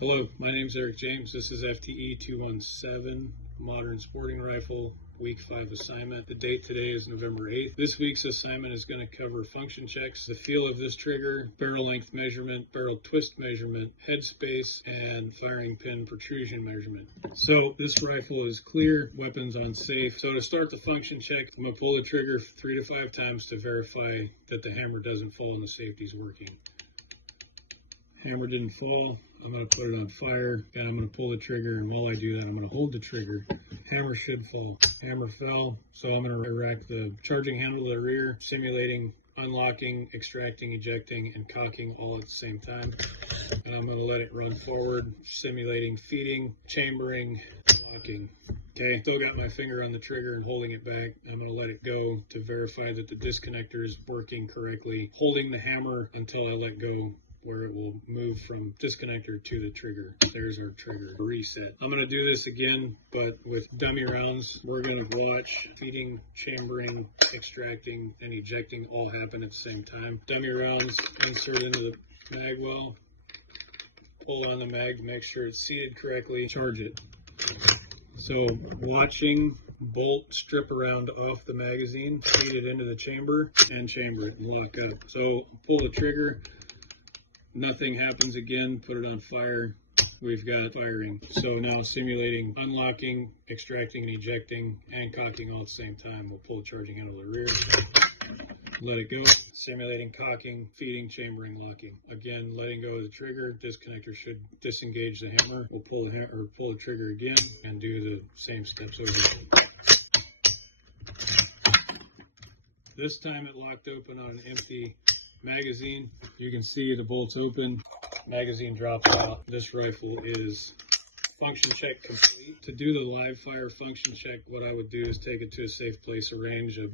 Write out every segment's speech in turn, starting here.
Hello, my name is Eric James. This is FTE 217, Modern Sporting Rifle, Week 5 assignment. The date today is November 8th. This week's assignment is going to cover function checks, the feel of this trigger, barrel length measurement, barrel twist measurement, head space, and firing pin protrusion measurement. So this rifle is clear, weapons on safe. So to start the function check, I'm going to pull the trigger 3 to 5 times to verify that the hammer doesn't fall and the safety's working. Hammer didn't fall. I'm going to put it on fire, and I'm going to pull the trigger, and while I do that, I'm going to hold the trigger. Hammer should fall. Hammer fell, so I'm going to erect the charging handle to the rear, simulating unlocking, extracting, ejecting, and cocking all at the same time. And I'm going to let it run forward, simulating feeding, chambering, locking. Okay, still got my finger on the trigger and holding it back. I'm going to let it go to verify that the disconnector is working correctly, holding the hammer until I let go, where it will move from disconnector to the trigger. There's our trigger reset. I'm going to do this again, but with dummy rounds. We're going to watch feeding, chambering, extracting, and ejecting all happen at the same time. Dummy rounds, insert into the mag well, pull on the mag to make sure it's seated correctly, charge it. So watching bolt strip around off the magazine, feed it into the chamber, and chamber it and lock up. So pull the trigger, nothing happens again, put it on fire, we've got firing. So now simulating unlocking, extracting and ejecting, and cocking all at the same time. We'll pull the charging handle to the rear, let it go, simulating cocking, feeding, chambering, locking. Again, letting go of the trigger, disconnector should disengage the hammer. We'll pull the trigger again and do the same steps over. This time it locked open on an empty magazine. You can see the bolts open, magazine drops out. This rifle is function check complete. To do the live fire function check, what I would do is take it to a safe place, a range of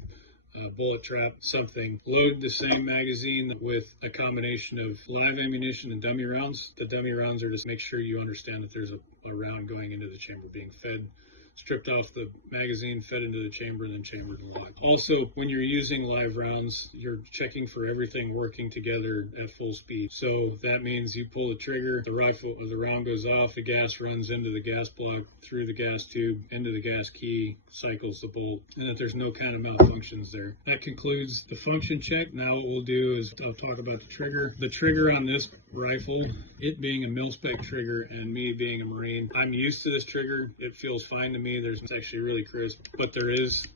bullet trap, something. Load the same magazine with a combination of live ammunition and dummy rounds. The dummy rounds are just make sure you understand that there's a round going into the chamber being fed. Stripped off the magazine, fed into the chamber, and then chambered and locked. Also, when you're using live rounds, you're checking for everything working together at full speed. So that means you pull the trigger, the round goes off, the gas runs into the gas block, through the gas tube, into the gas key, cycles the bolt, and that there's no kind of malfunctions there. That concludes the function check. Now what we'll do is I'll talk about the trigger. The trigger on this rifle, it being a mil-spec trigger and me being a Marine, I'm used to this trigger. It feels fine to me. It's actually really crisp, but there is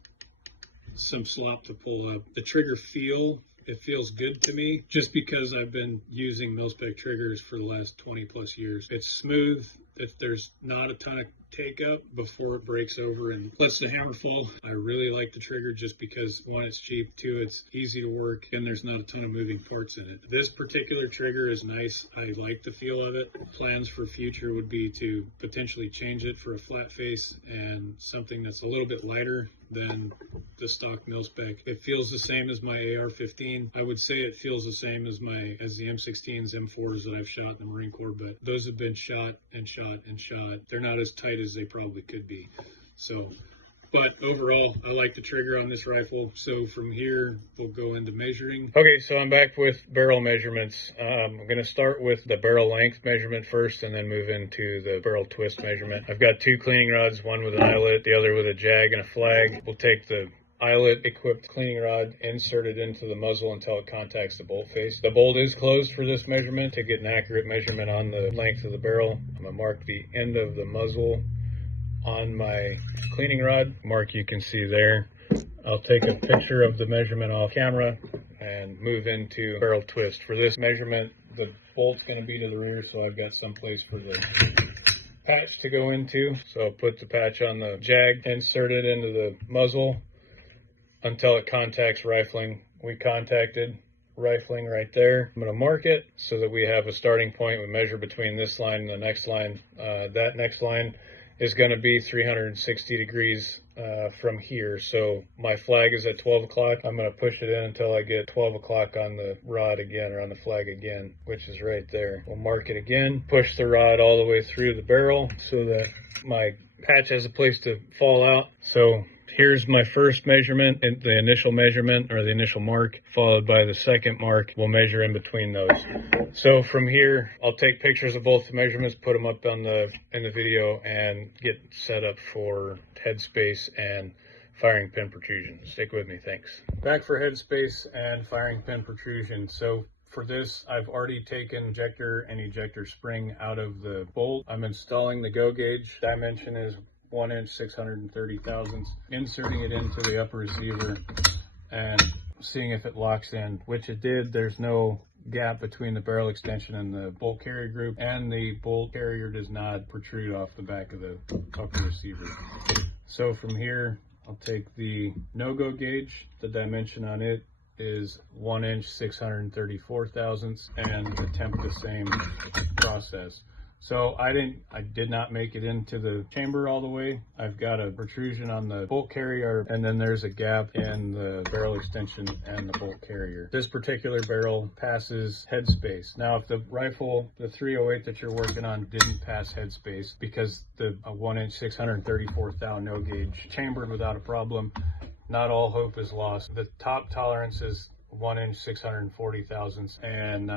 some slop to pull up. The trigger it feels good to me just because I've been using mil-spec triggers for the last 20 plus years. It's smooth. If there's not a ton of take up before it breaks over and lets the hammer fall. I really like the trigger just because, one, it's cheap, two, it's easy to work, and there's not a ton of moving parts in it. This particular trigger is nice. I like the feel of it. Plans for future would be to potentially change it for a flat face and something that's a little bit lighter than the stock mil-spec. It feels the same as my AR-15. I would say it feels the same as the M16s, M4s that I've shot in the Marine Corps, but those have been shot and shot and shot. They're not as tight as they probably could be. So, but overall, I like the trigger on this rifle. So from here, we'll go into measuring. Okay, so I'm back with barrel measurements. I'm going to start with the barrel length measurement first and then move into the barrel twist measurement. I've got two cleaning rods, one with an eyelet, the other with a jag and a flag. We'll take the eyelet equipped cleaning rod, insert it into the muzzle until it contacts the bolt face. The bolt is closed for this measurement. To get an accurate measurement on the length of the barrel, I'm going to mark the end of the muzzle on my cleaning rod. Mark you can see there. I'll take a picture of the measurement off camera and move into barrel twist. For this measurement, the bolt's going to be to the rear, so I've got some place for the patch to go into. So I'll put the patch on the jag, insert it into the muzzle until it contacts rifling. We contacted rifling right there. I'm going to mark it so that we have a starting point. We measure between this line and the next line. That next line is going to be 360 degrees from here. So my flag is at 12 o'clock. I'm going to push it in until I get 12 o'clock on the rod again, or on the flag again, which is right there. We'll mark it again, push the rod all the way through the barrel so that my patch has a place to fall out. So Here's my first measurement, the initial measurement or the initial mark, followed by the second mark. We'll measure in between those. So from here, I'll take pictures of both the measurements, put them up on in the video, and get set up for headspace and firing pin protrusion. Stick with me, thanks. Back for headspace and firing pin protrusion. So for this, I've already taken injector and ejector spring out of the bolt. I'm installing the go gauge. Dimension is 1 inch 630 thousandths, inserting it into the upper receiver and seeing if it locks in, which it did. There's no gap between the barrel extension and the bolt carrier group, and the bolt carrier does not protrude off the back of the upper receiver. So from here, I'll take the no-go gauge. The dimension on it is 1 inch 634 thousandths, and attempt the same process. So I did not make it into the chamber all the way. I've got a protrusion on the bolt carrier, and then there's a gap in the barrel extension and the bolt carrier. This particular barrel passes headspace. Now, if the rifle, the 308 that you're working on, didn't pass headspace because the 1 inch 634 thou no gauge chambered without a problem, not all hope is lost. The top tolerance is 1 inch 640 thousandths, and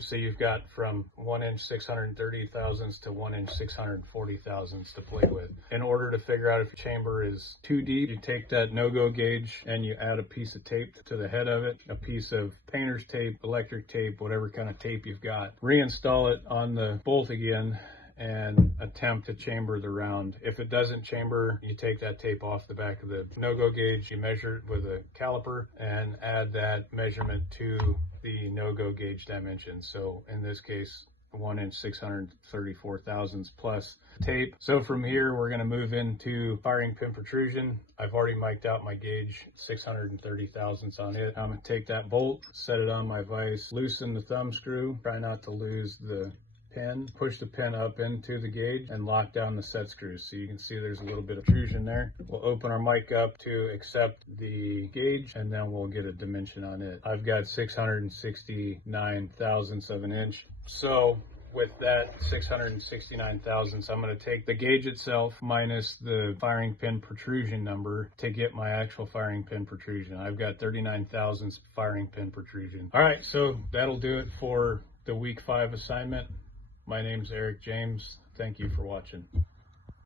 so you've got from 1 inch 630 thousandths to 1 inch 640 thousandths to play with. In order to figure out if your chamber is too deep, you take that no-go gauge and you add a piece of tape to the head of it, a piece of painter's tape, electric tape, whatever kind of tape you've got. Reinstall it on the bolt again and attempt to chamber the round. If it doesn't chamber, you take that tape off the back of the no-go gauge, you measure it with a caliper and add that measurement to the no-go gauge dimension. So in this case, 1 inch 634 thousandths plus tape. So from here, we're going to move into firing pin protrusion. I've already mic'd out my gauge, 630 thousandths on it. I'm going to take that bolt, set it on my vise, loosen the thumb screw, try not to lose the pin, push the pin up into the gauge and lock down the set screws. So you can see there's a little bit of protrusion there. We'll open our mic up to accept the gauge, and then we'll get a dimension on it. I've got 669 thousandths of an inch. So with that 669 thousandths, I'm going to take the gauge itself minus the firing pin protrusion number to get my actual firing pin protrusion. I've got 39 thousandths firing pin protrusion. All right, so that'll do it for the week 5 assignment. My name's Eric James. Thank you for watching.